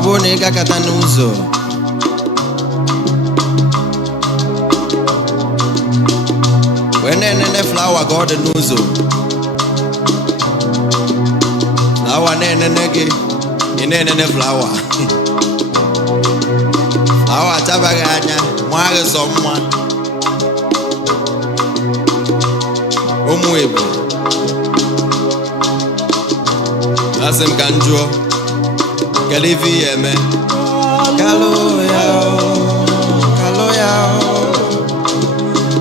Obonika katanuzo. When a flower got the nuzo. Now I in a flower. Flower tabaganya, mwage someone. Umwebe. Asem kanjo. Kalivi yeme. Kalo yao. Kalo yao.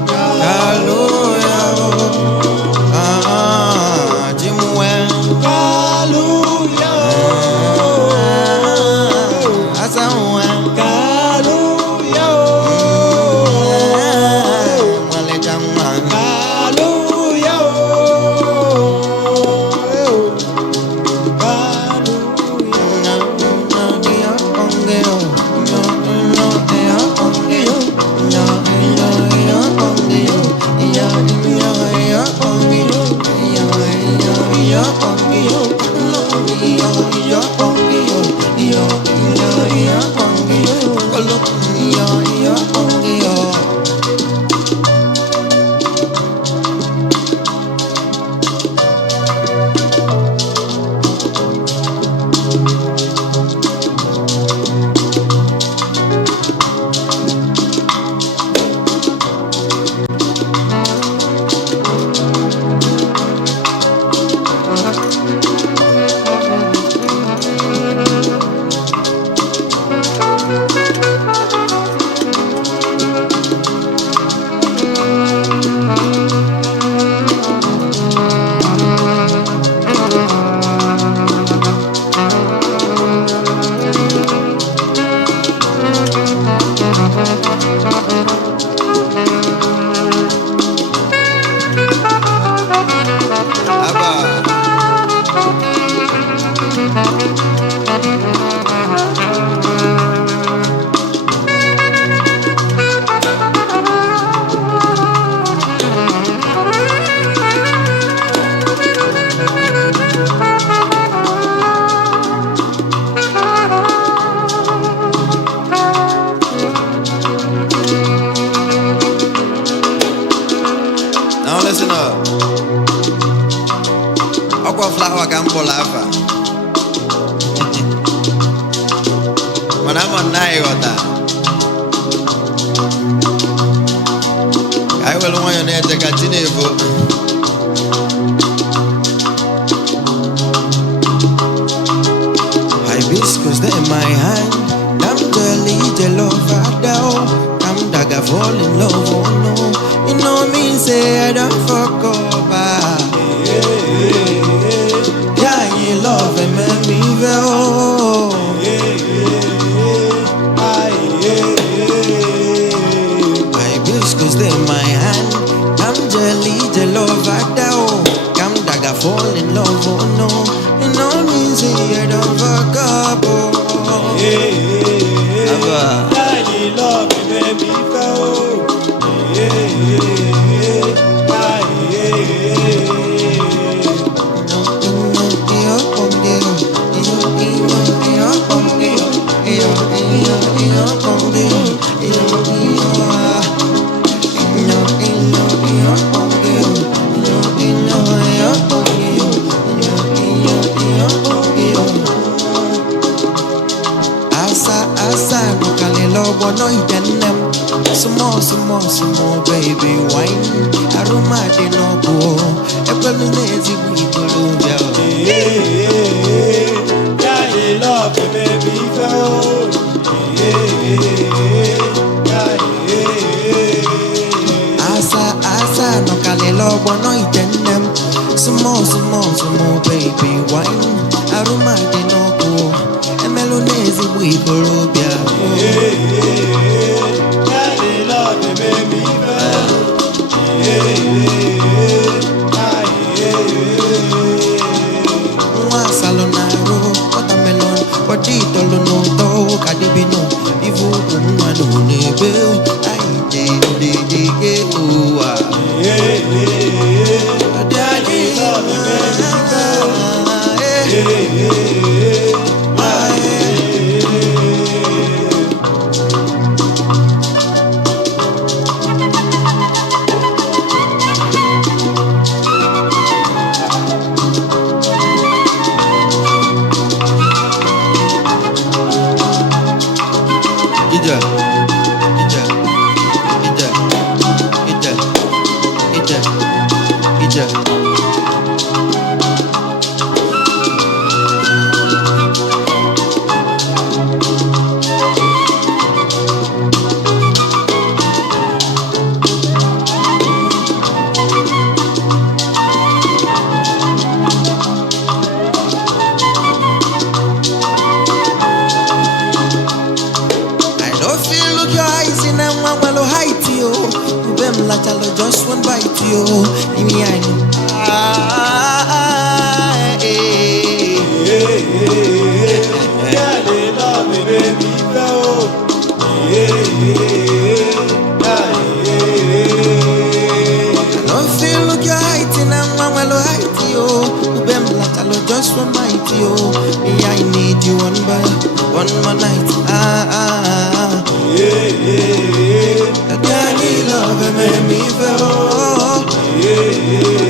Kalo yao. Jimwe. Kalo yao. Asawa. Kalo yao. Mwale jamwa. Kalo yao. Now listen up. Aqua flower can pull lava. When I'm on Nayota, I will want your to continue. Hibiscus in my hand. I'm the lover down. I'm dagger fall in love, oh no. You know me, say I don't fuck over. Yeah, you love and make me well. Hibiscus in my hand. I'm the lover down. I'm dagger fall in love, oh no. You know me, say I don't fuck up, oh. Love me, baby, go. Some more, baby, wine. Aroma de no go. Equality we go. Yeah, love me, baby, go. Asa, no calelo, no itenem. Some more, baby, wine. Aroma de no go. Emelonezi we go. Love me, baby, Salonaro, watermelon, potato, no dog, cadibino, Ivu, Umano, Nebe, I did, Daddy, love me, baby, just one night, yo. Me, I need you one more night. Yeah. That girl, love, make me feel. Yeah.